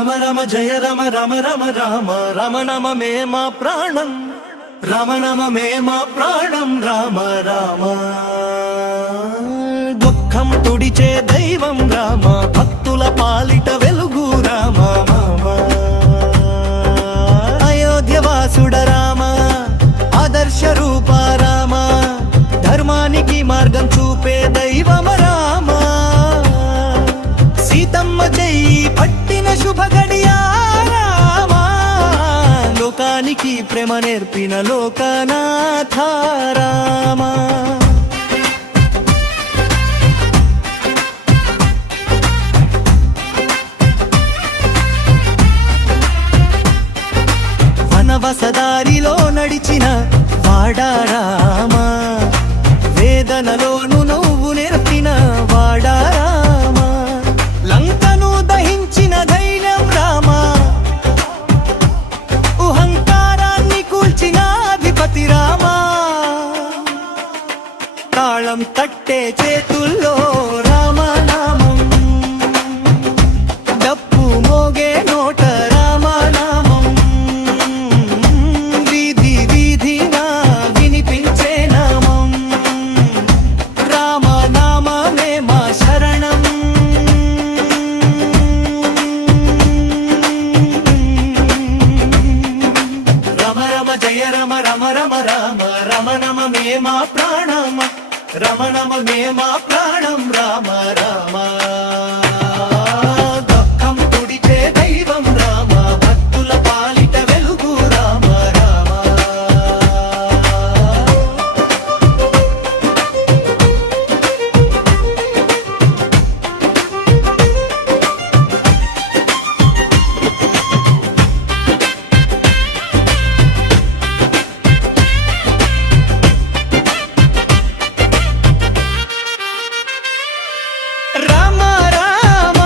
రమ రమ జయ రమ రమ రమ రామ రమణమే మా ప్రాణం రమణమే మా ప్రాణం రామ రామ దుఃఖం తుడిచే దైవం రామ భక్తుల పాలిట వెలుగు రామ అయోధ్యవాసుడ రామ ఆదర్శ రూప రామ ధర్మానికి మార్గం చూపే దైవమ రామ సీతమ్మ చెయ్యి పట్టిన శుభ గడియా రామ లోకానికి ప్రేమ నేర్పిన లోకనాథ రామ వనవసదారిలో నడిచిన వాడా రామ వేదనలోను నువ్వు నేర్పిన వాడా రామ లంకను దహించిన ధైర్యం రామ అహంకారాన్ని కూల్చిన అధిపతి రామ తాళం తట్టే చేతుల్లో రామనామం డప్పు మోగే నోట రామనామం వీధి వీధిన వినిపించే నామం రామనామమే మా శరణం రమ రమ జయ రమ రమ రమ రామ రమణమే మా ప్రాణం రమణమే మా ప్రాణం రామ రామ దుఃఖం తుడిచే దైవం రామ భక్తుల పాలిట వెలుగు రామ రామ రామ రామ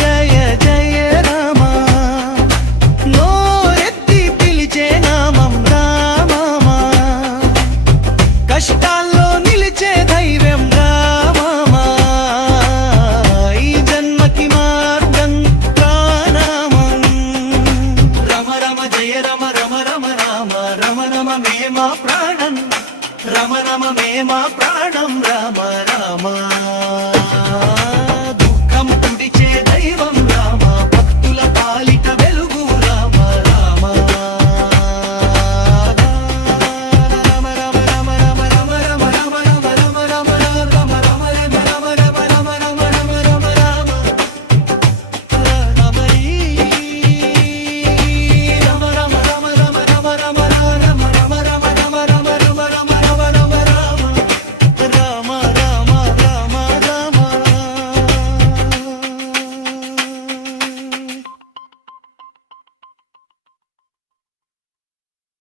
జయ జయ రామ నోరెత్తి పిలిచే నామం రామ కష్టాల్లో నిలిచే ధైర్యం రామ ఈ జన్మకి మార్గం ప్రాణామం రమ రమ జయ రమ రమ రమ రామ రమణమే మా ప్రాణం రమణమే మా ప్రాణం రామ రామ